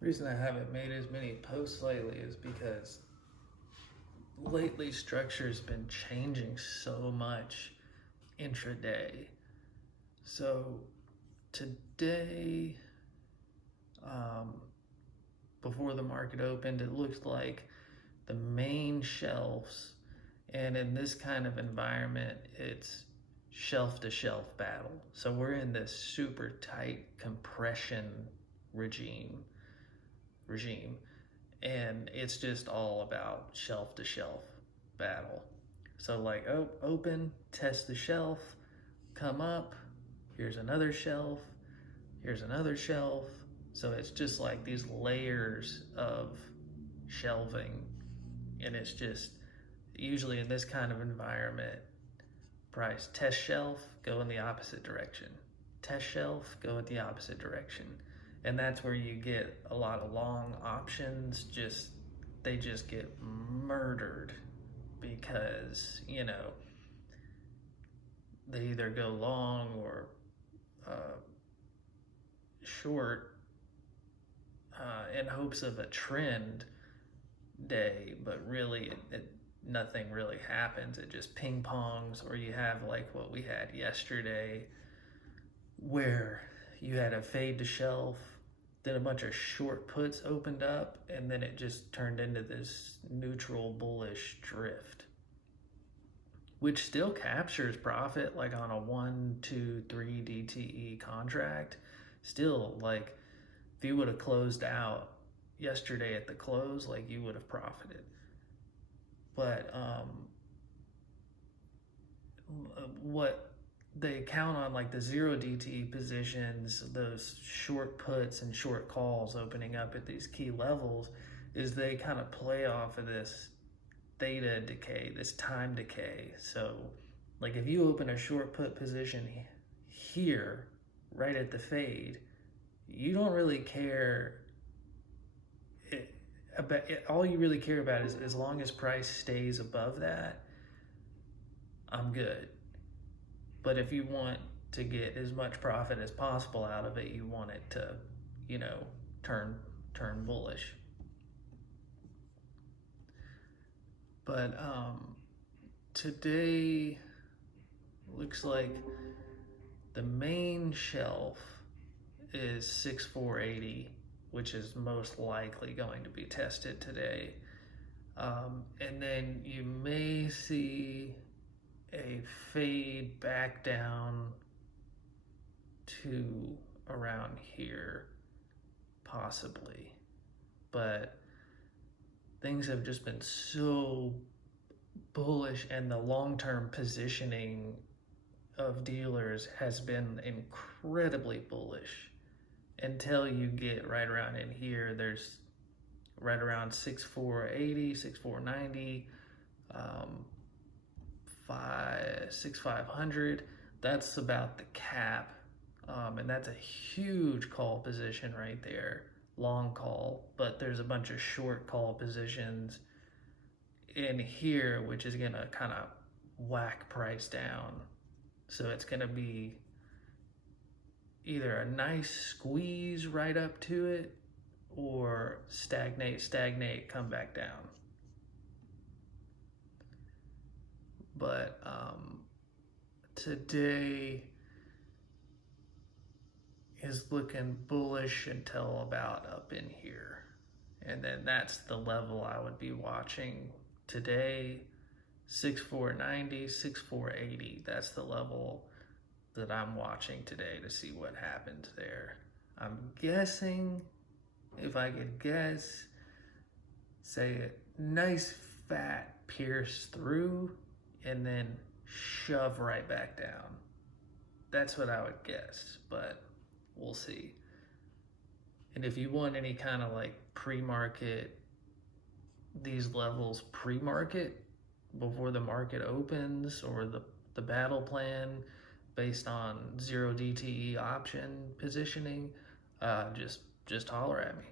Reason I haven't made as many posts lately is because lately structure's been changing so much intraday. So today, um, before the market opened, it looked like the main shelves, and in this kind of environment, it's shelf to shelf battle. So we're in this super tight compression regime and it's just all about shelf to shelf battle. So like, oh, open, test the shelf, come up, here's another shelf, here's another shelf. So it's just like these layers of shelving, and it's just usually in this kind of environment, price test shelf, go in the opposite direction, test shelf, go in the opposite direction. And that's where you get a lot of long options, they just get murdered because they either go long or short in hopes of a trend day, but really nothing really happens. It just ping pongs, or you have like what we had yesterday where you had a fade to shelf, then a bunch of short puts opened up, and then it just turned into this neutral bullish drift, which still captures profit like on a 1, 2, 3 DTE contract. Still, like, if you would have closed out yesterday at the close, like, you would have profited. But what they count on, like the 0 DTE positions, those short puts and short calls opening up at these key levels, is they kind of play off of this theta decay, this time decay. So like if you open a short put position here, right at the fade, you don't really care about it. All you really care about is as long as price stays above that, I'm good. But if you want to get as much profit as possible out of it, you want it to, turn bullish. But today looks like the main shelf is 6480, which is most likely going to be tested today. And then you may see a fade back down to around here, possibly. But things have just been so bullish, and the long-term positioning of dealers has been incredibly bullish until you get right around in here. There's right around 6480, 6490, 6500. That's about the cap, and that's a huge call position right there, long call. But there's a bunch of short call positions in here, which is gonna kind of whack price down. So it's gonna be either a nice squeeze right up to it, or stagnate, come back down. But today is looking bullish until about up in here. And then that's the level I would be watching today. 6490, 6480. That's the level that I'm watching today to see what happens there. I'm guessing, if I could guess, say a nice fat pierce through and then shove right back down. That's what I would guess, but we'll see. And if you want any kind of like pre-market, these levels pre-market before the market opens, or the battle plan based on 0 DTE option positioning, just holler at me.